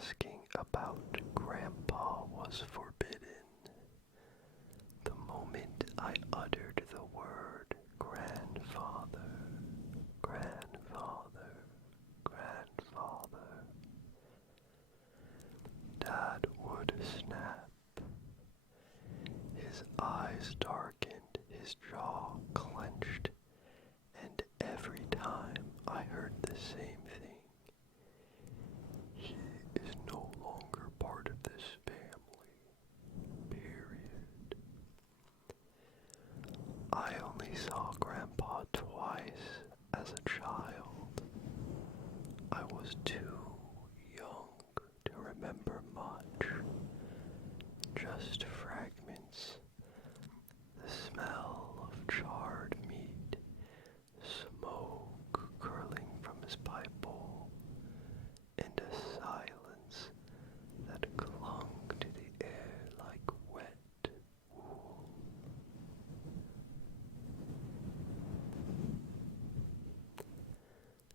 asking about Grandpa was forbidden. The moment I uttered the word grandfather, grandfather, grandfather, Dad would snap. His eyes darkened, his jaw clenched, and every time I heard the same thing. He is no longer part of this family. Period. I only saw Grandpa twice as a child. I was too young to remember much. Just fragments. The smell of charred meat, smoke curling from his pipe bowl, and a silence that clung to the air like wet wool.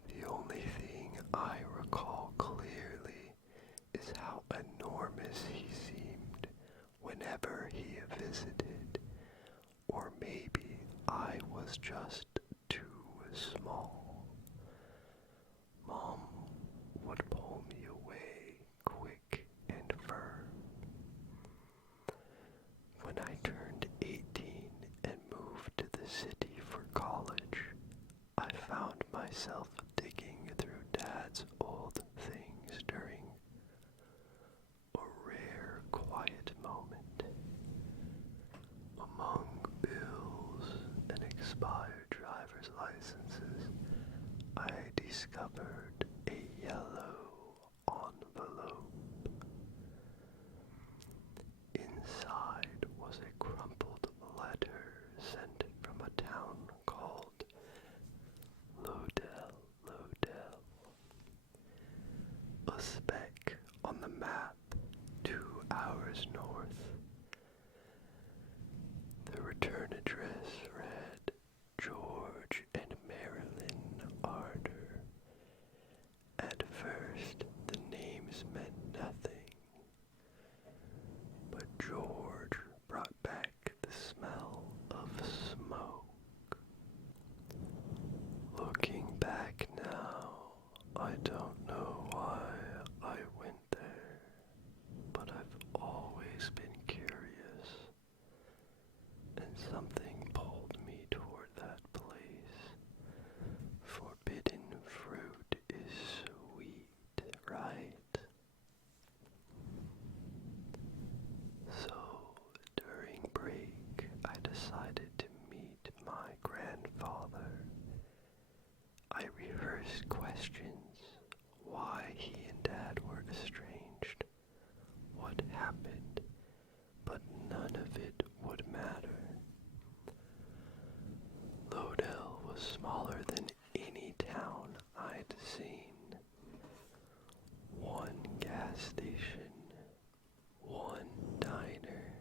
The only thing I recall clearly is how enormous he seemed whenever he visited, or maybe I was just too small. Mom would pull me away quick and firm. When I turned 18 and moved to the city for college, I found myself digging through Dad's old things during a rare quiet moment. Among bills and expired driver's licenses, I discovered a yellow envelope. Inside was a crumpled letter sent from a town called Lodell. A speck on the map 2 hours north. The return address read George and Marilyn Arder. At first, the names meant nothing, but George brought back the smell of smoke. Looking back now, I don't know why I went there, but I've always been curious, and something pulled me toward that place. Forbidden fruit is sweet, right? So, during break, I decided to meet my grandfather. I rehearsed questions, why he and Dad were estranged, what happened, but none of it would matter. Lodell was smaller than any town I'd seen. One gas station, one diner,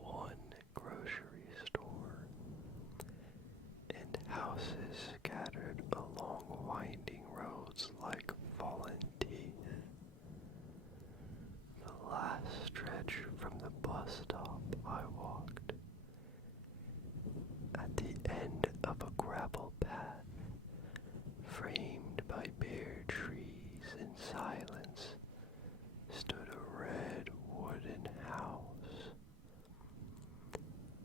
one grocery store, and houses scattered along winding roads like fallen teeth. The last stretch from the bus stop I walked. At the end of a gravel path, framed by bare trees and silence, stood a red wooden house.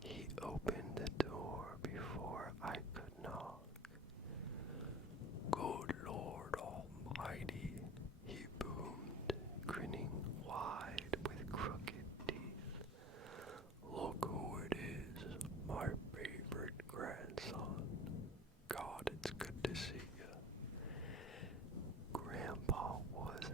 He opened the door before I could knock. Good Lord Almighty, he boomed, grinning wide with crooked teeth. Look who it is, my favorite grandson. God, it's good to see you. Grandpa was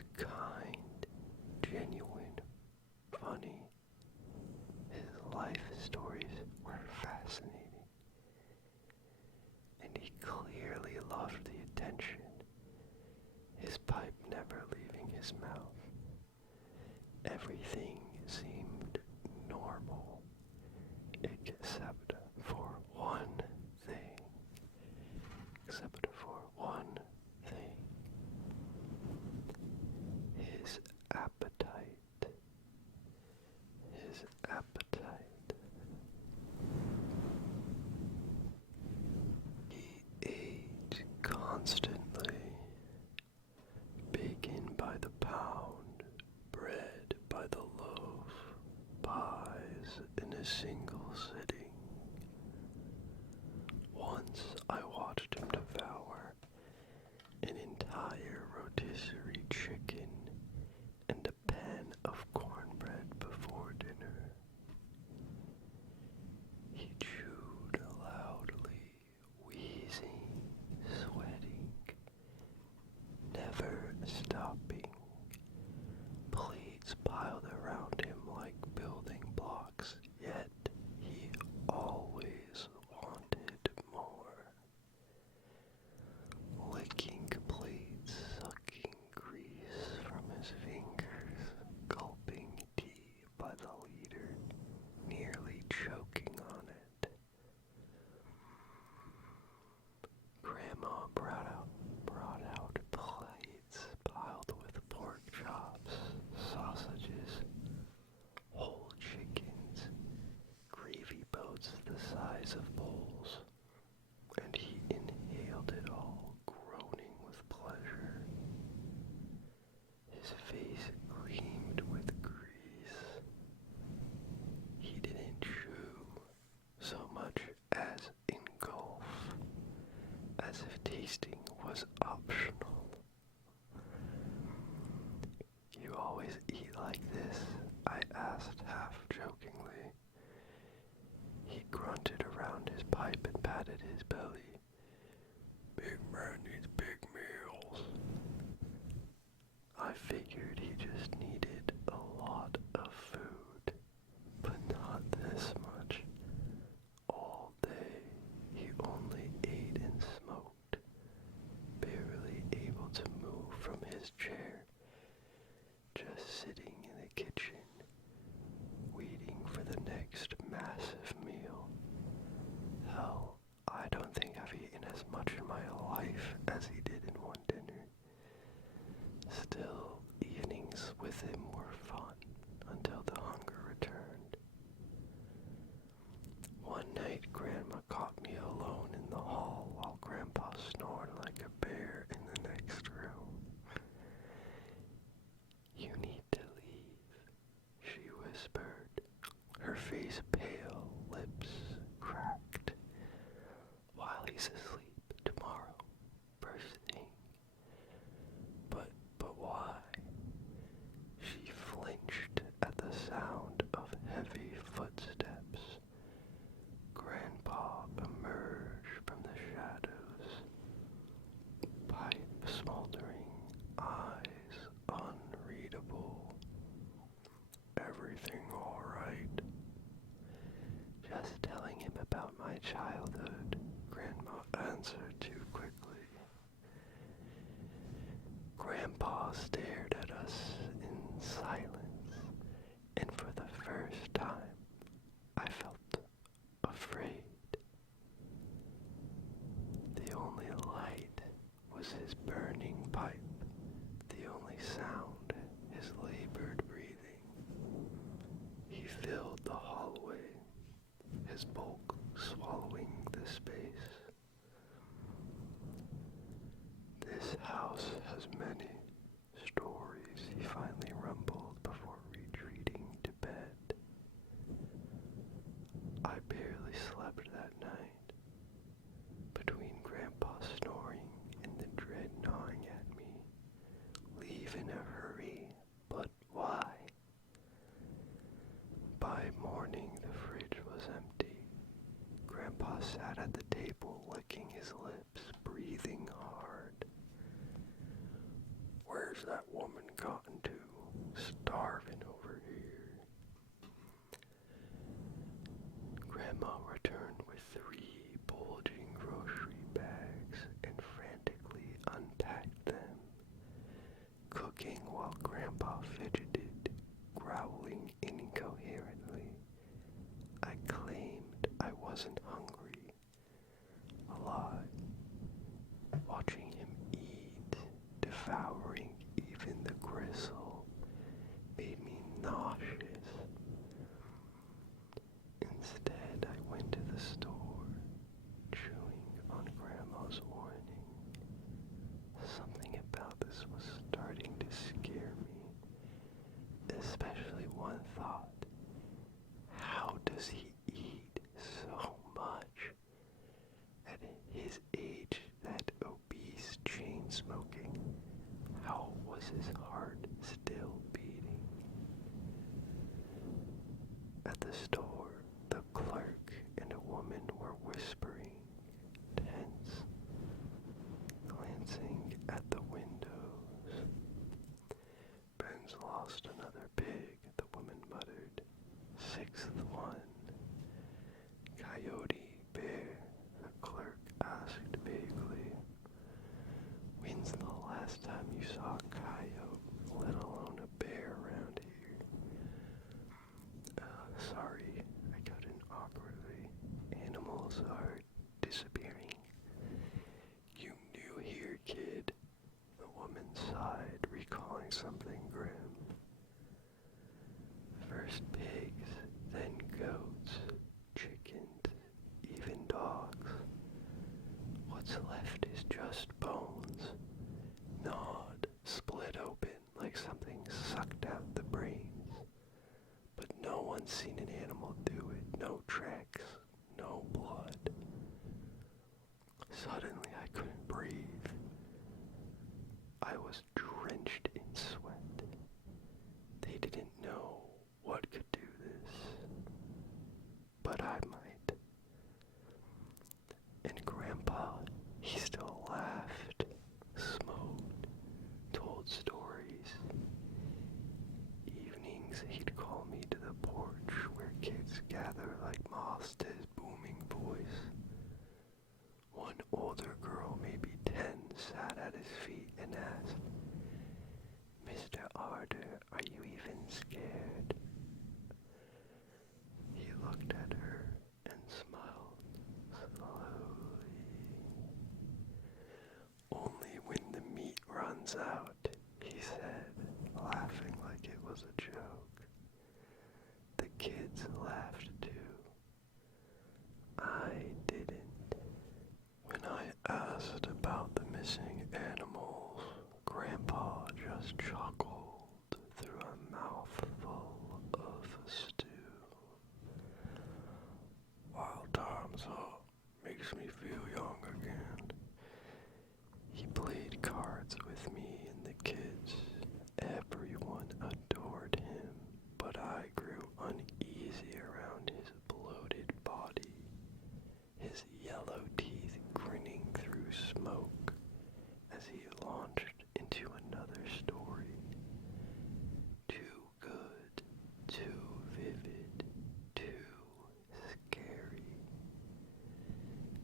was kind, genuine, funny. His life stories were fascinating, and he clearly loved the attention, his pipe never leaving his mouth. Everything seemed normal, except for one thing. Except for one thing. His appetite. His appetite. He ate constantly, bacon by the pound, bread by the loaf, pies in a single sitting. Once I watched him devour an entire rotisserie chicken and a pan of cornbread before dinner. He chewed loudly, wheezing, sweating, never stopping. Plates piled around him like building blocks, yet he always wanted more. Licking plates, sucking grease from his fingers, gulping tea by the liter, nearly choking on it. Grandma brought out plates piled with pork chops, sausages, whole chickens, gravy boats the size of bowls, and he inhaled it all, groaning with pleasure. His face gleamed with grease. He didn't chew so much as engulf, as if tasting was optional. "You always eat like this?" I asked half jokingly. He grunted around his pipe and patted his belly. "Big man needs big meals." I figured he just needed a lot of food, but not this much. All day, he only ate and smoked, barely able to move from his chair, just sitting in the kitchen, waiting for the next massive meal. Hell, I don't think I've eaten as much in my life as he did in one dinner. Still, evenings with him were fun until the hunger returned. One night, Grandma caught me alone in the hall while Grandpa snored like a bear in the next room. "You need to leave," she whispered, her face pale, lips cracked. "While he's asleep tomorrow, first thing." But why? She flinched at the sound of heavy footsteps. Grandpa emerged from the shadows, pipe smoldering, eyes unreadable. "Everything all right?" "Just telling him about my childhood," Grandma answered too quickly. Grandpa stared at us in silence, and for the first time, I felt afraid. The only light was his burning pipe, the only sound his labored breathing. He filled the hallway, his bulk swallowing the space. "This house has many stories," he finally rumbled before retreating to bed. I barely slept that night. Between Grandpa snoring and the dread gnawing at me, something grim. First pigs, then goats, chickens, even dogs. What's left is just bones, gnawed, split open like something sucked out the brains. But no one's seen an animal do it, no tracks, no blood. Suddenly I couldn't breathe. I was drenched in sweat. They didn't know what could do this, but I might. And Grandpa, he still laughed, smoked, told stories. Evenings he'd call me to the porch where kids gather like moths to his booming voice. One older girl, maybe 10, sat at his feet and asked, "Mr. Arter, are you even scared?" He looked at her and smiled slowly. "Only when the meat runs out," he said, laughing like it was a joke. The kids laughed too. I didn't. When I asked about the missing animals, Grandpa just chuckled through a mouthful of stew. "Wild times, huh? Makes me feel young again." He played cards with me and the kids. Everyone adored him, but I grew uneasy around his bloated body, his yellow teeth grinning through smoke as he launched into another story. Too good, too vivid, too scary.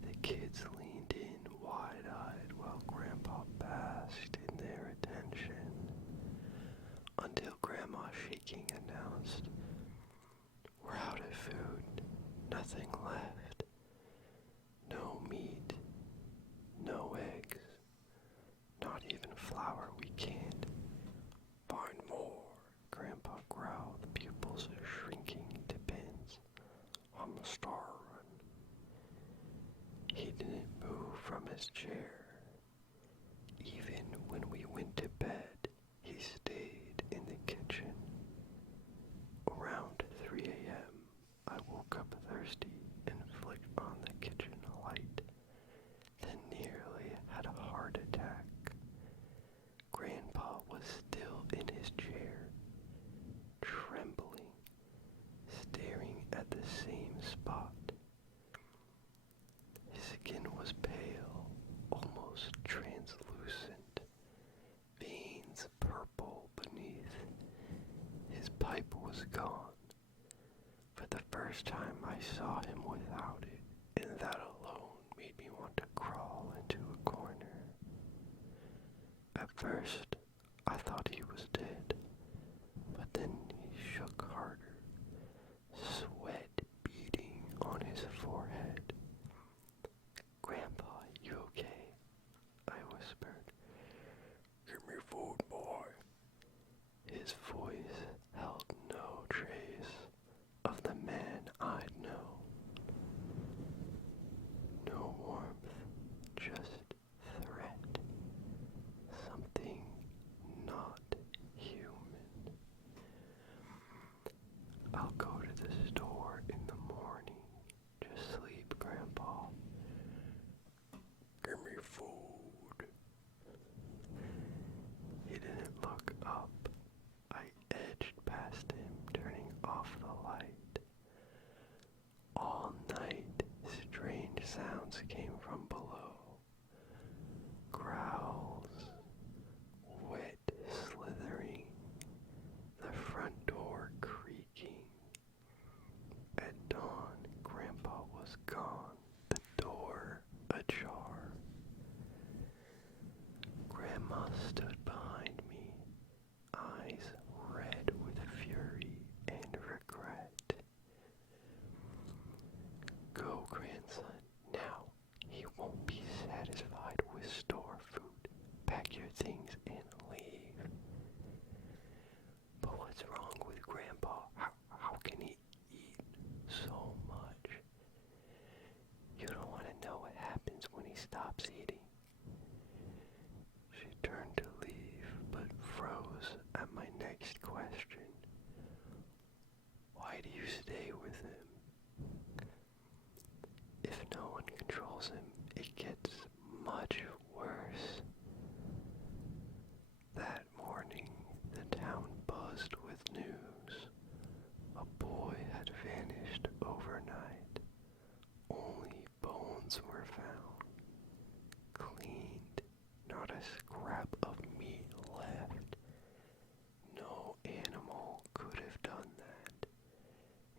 The kids leaned in wide-eyed while Grandpa basked in their attention, until Grandma shaking announced, "We're out of food, nothing left. No meat, no eggs, not even flour. We can't." "Find more," Grandpa growled, pupils shrinking to pins. "I'm starving." He didn't move from his chair. Even when we went to bed, he stayed in the kitchen. Around 3 a.m., I woke up thirsty and flicked on the kitchen light, then nearly had a heart attack. Grandpa was still in his chair, trembling, staring at the same spot. His skin was pale, almost translucent, veins purple beneath. His pipe was gone. For the first time I saw him without it, and that alone made me want to crawl into a corner. At first, I thought he was dead, but then he shook harder, sweat beading on his forehead. "Grandpa, you okay?" I whispered. "Give me food, boy." His voice held no trace of the man I'd known. No warmth, just threat. Something not human. "I'll go to the store in the morning. Just sleep, Grandpa." "Give me food." He didn't look up. I edged past him, turning off the light. All night, strange sounds came from below. Growls, wet slithering, the front door creaking. At dawn, Grandpa was gone, the door ajar. Grandma stood behind me, eyes red with fury and regret. "Go, grandson, now. He won't be satisfied with store food. Pack your things and leave." why do you stay with him? If no one controls him, it gets much worse. That morning, the town buzzed with news. A boy had vanished overnight. Only bones were found, cleaned, not a scrap of meat left. No animal could have done that,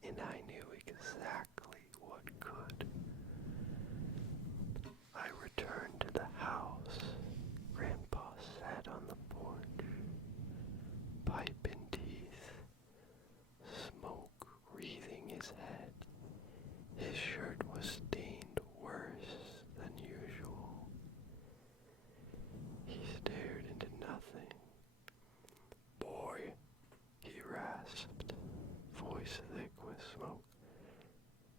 and I knew exactly what could. I returned to the house. Grandpa sat on the porch, pipe in teeth, smoke wreathing his head. His shirt was stained worse than usual. He stared into nothing. "Boy," he rasped, voice thick with smoke,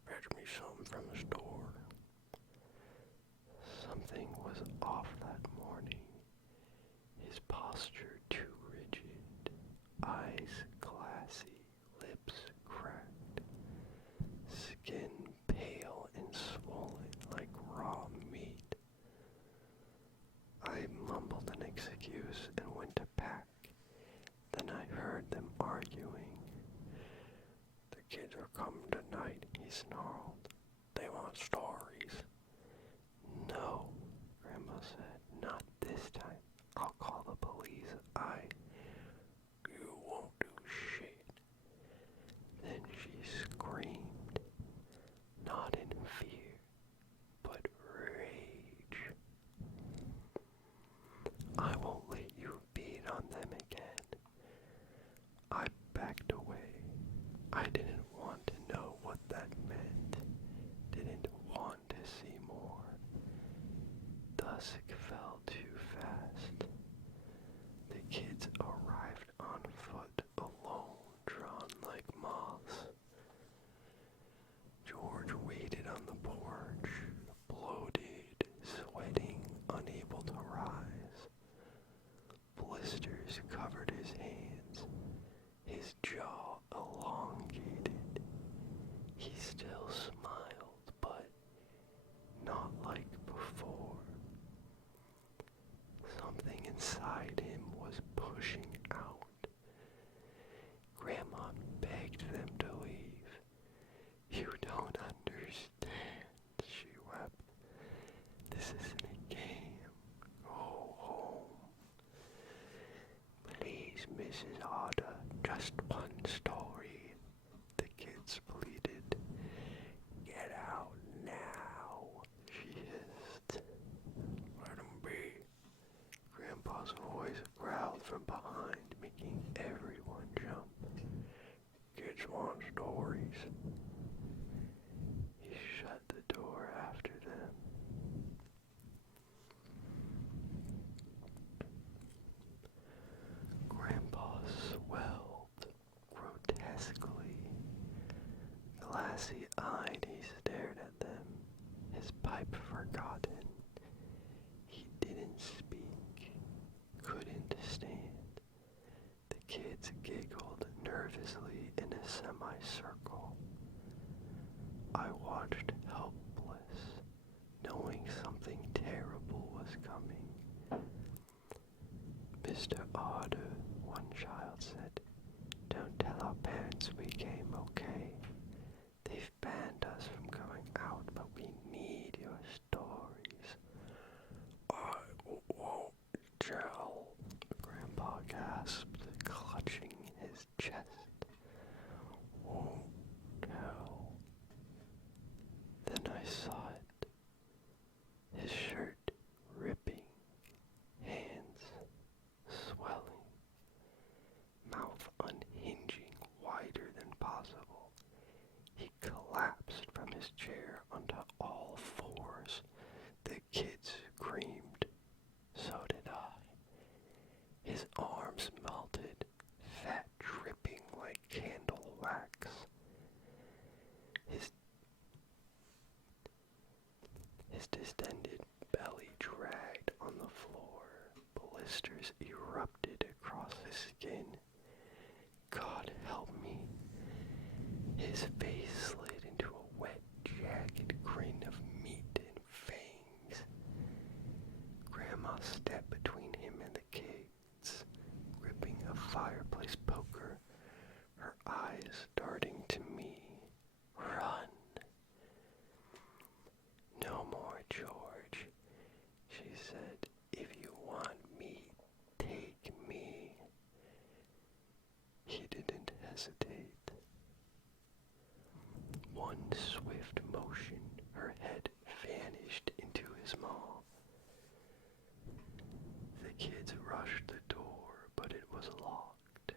"fetch me something from the store." Something was off that morning. His posture too rigid, eyes glassy, lips cracked, skin pale and swollen like raw meat. I mumbled an excuse and went to pack. Then I heard them arguing. "The kids are coming tonight," he snarled. "They want stories." "No," Grandma said, "not this time. I'll call the police. You won't do shit." Then she screamed, not in fear, but rage. "I won't let you beat on them again." I backed away. I didn't want to know what that meant. Didn't want to see more. Dusk fell too fast. The kids arrived on foot, alone, drawn like moths. George waited on the porch, bloated, sweating, unable to rise. Blisters covered his hands, his jaw elongated. He still smiled, but not like before. Something inside him was pushing out. Grandma begged them to leave. "You don't understand," she wept. "This isn't a game. Go home." "Please, Mrs. Otter, just one story," the kids pleaded. "Get out now," she hissed. "Let 'em be." Grandpa's voice growled from behind, making everyone jump. "Kids want stories." He shut the door after them. Grandpa swelled grotesquely. Glassy-eyed, he stared at them, his pipe forgotten. He didn't speak, couldn't stand. The kids giggled nervously in a semicircle. I watched helpless, knowing something terrible was coming. "Mr. Otter," one child said, "don't tell our parents we came, okay? They've banned us from going out, but we need your stories." "I won't tell," Grandpa gasped, clutching his chest. "Won't tell." Then I saw it. His shirt ripping, hands swelling. stepped between him and the kids, gripping a fireplace poker, her eyes darting to me. Run! No more, George, she said. If you want me, take me. He didn't hesitate. One swift motion, her head vanished into his maw. The kids rushed the door, but it was locked.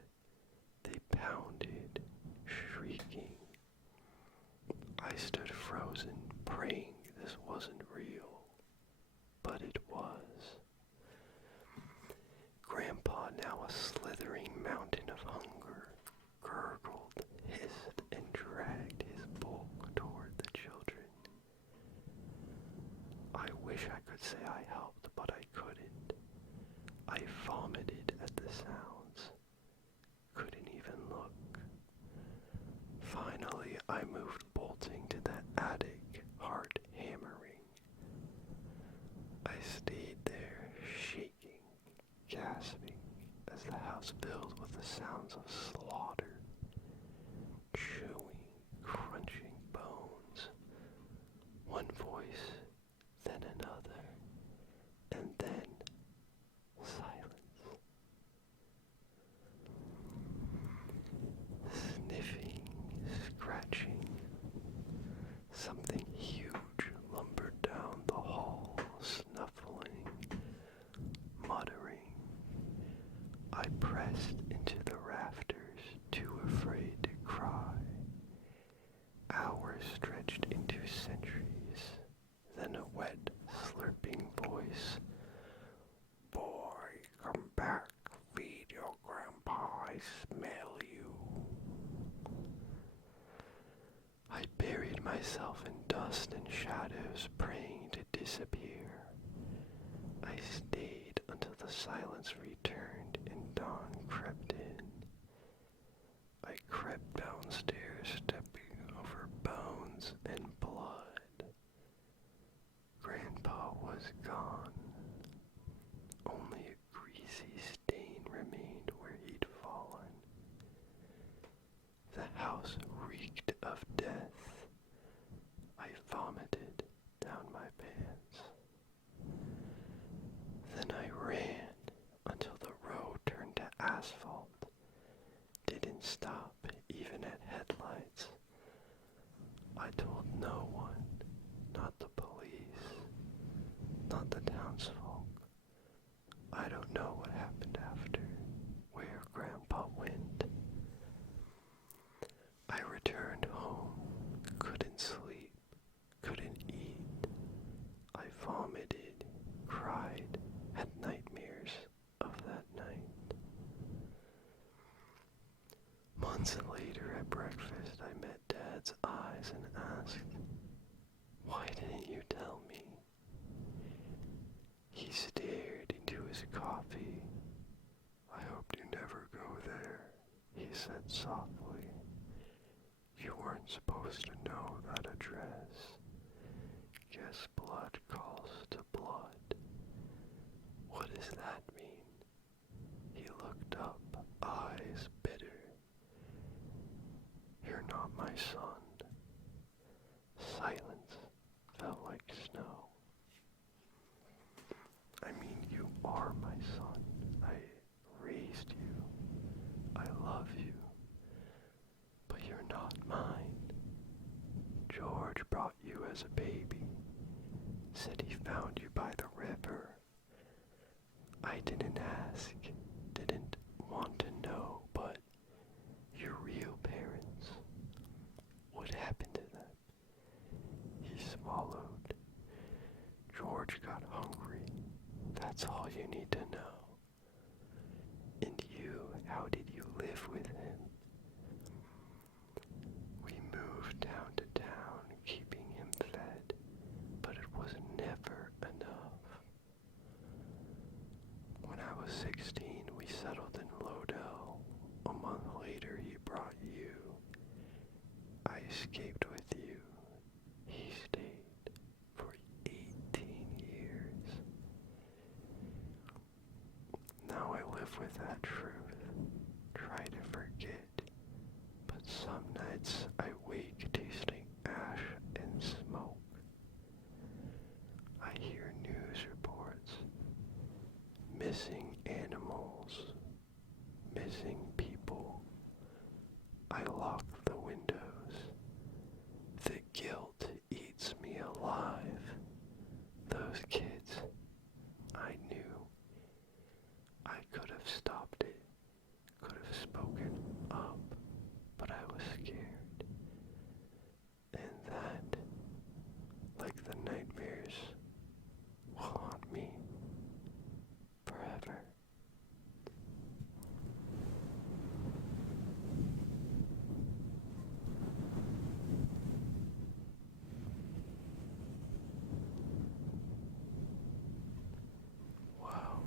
They pounded, shrieking. I stood frozen, praying this wasn't real, but it was. Grandpa, now a slithering mountain of hunger, gurgled, hissed, and dragged his bulk toward the children. I wish I could say I helped, but I couldn't. I vomited at the sounds, couldn't even look. Finally, I moved bolting to the attic, heart hammering. I stayed there, shaking, gasping, as the house filled with the sounds of slaughter, chewing, crunching bones. One voice, then another, and then silence. Sniffing, scratching. Something huge lumbered down the hall, snuffling, muttering. I pressed into the rafters, too afraid to cry. Hours stretched into centuries, then a wet, slurping voice. Boy, come back, feed your grandpa, I smell you. I buried myself in dust and shadows, praying to disappear. I stayed until the silence returned and dawn crept in. I crept downstairs, stepping over bones and blood. Grandpa was gone. Only a greasy stain remained where he'd fallen. The house reeked of death. I vomited down my pants. Then I ran until the road turned to asphalt. Didn't stop even at headlights. I told no one, not the police, not the townsfolk. I don't know what happened after, where Grandpa went. I returned home, couldn't sleep, couldn't eat. I vomited, cried, had nightmares of that night. Months later at breakfast, I met Dad's eyes and asked, "Why didn't you tell me?" He stared into his coffee. "I hoped you never go there," he said softly. "You weren't supposed to know that address. Guess blood calls to blood." "What does that mean?" He looked up, eyes bitter. "You're not my son." Silence felt like snow. "I mean, you are my son. I raised you. I love you. But you're not mine. George brought you as a baby. Said he found you by the river. I didn't ask, didn't want to know, but your real parents, what happened to them?" He swallowed. "George got hungry. That's all you need to know." "And you, how did you live with him?" "We moved down to town, keeping him fed, but it was never enough. When I was 16, we settled in Lodell. A month later, he brought you. I escaped with you. He stayed for 18 years. live with that truth, try to forget, but some nights I wake tasting ash and smoke. I hear news reports, missing animals, missing people. I lock the windows. The guilt eats me alive. Those kids, I knew I could have stopped it, could have spoken up, but I was scared. And that, like the nightmares, will haunt me forever. Wow,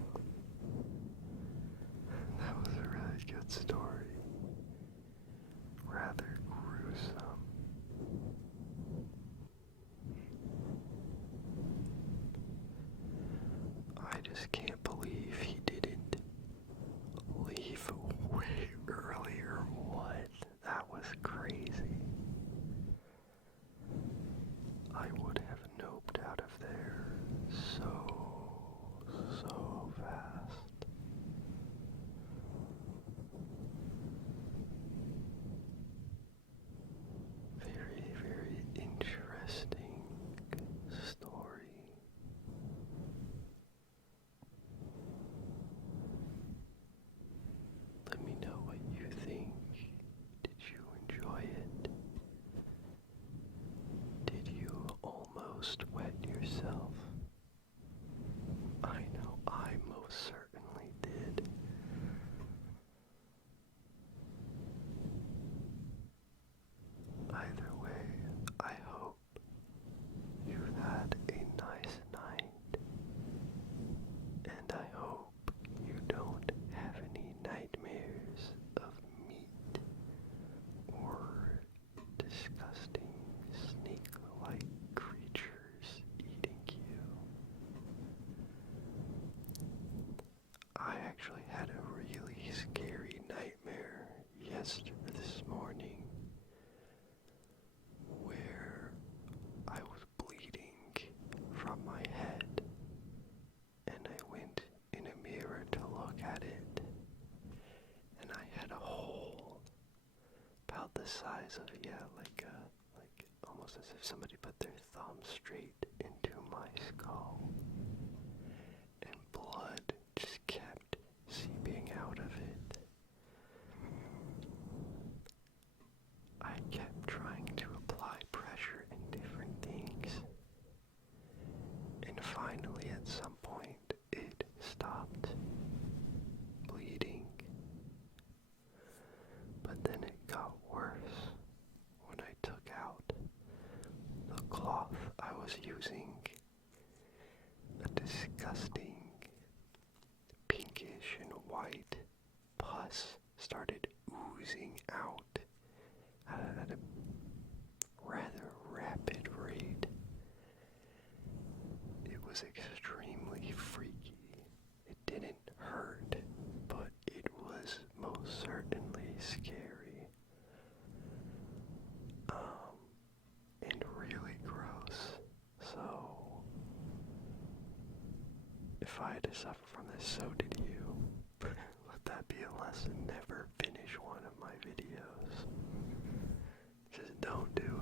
that was a really good story. Rather gruesome. I just can't believe he didn't leave way earlier. What? That was crazy. I would have noped out of there so fast. Very, very interesting story. Let me know what you think. Did you enjoy it? Did you almost wet yourself? I know I most certainly did. Either way, I hope you've had a nice night, and I hope you don't have any nightmares of meat or disgusting snake-like creatures eating you. I actually had a really scary nightmare this morning where I was bleeding from my head, and I went in a mirror to look at it, and I had a hole about the size of, like almost as if somebody put their thumb straight into my skull, and blood just kept seeping out of it. I kept trying to apply pressure in different things, and finally at some point it stopped bleeding. But then it got worse when I took out the cloth I was using. A disgusting pinkish and white pus started oozing out at a rather rapid rate. It was extremely freaky. It didn't hurt, but it was most certainly scary. And really gross. So, if I had to suffer from this, so did you. Let that be a lesson. Never finish one of my videos. Just don't do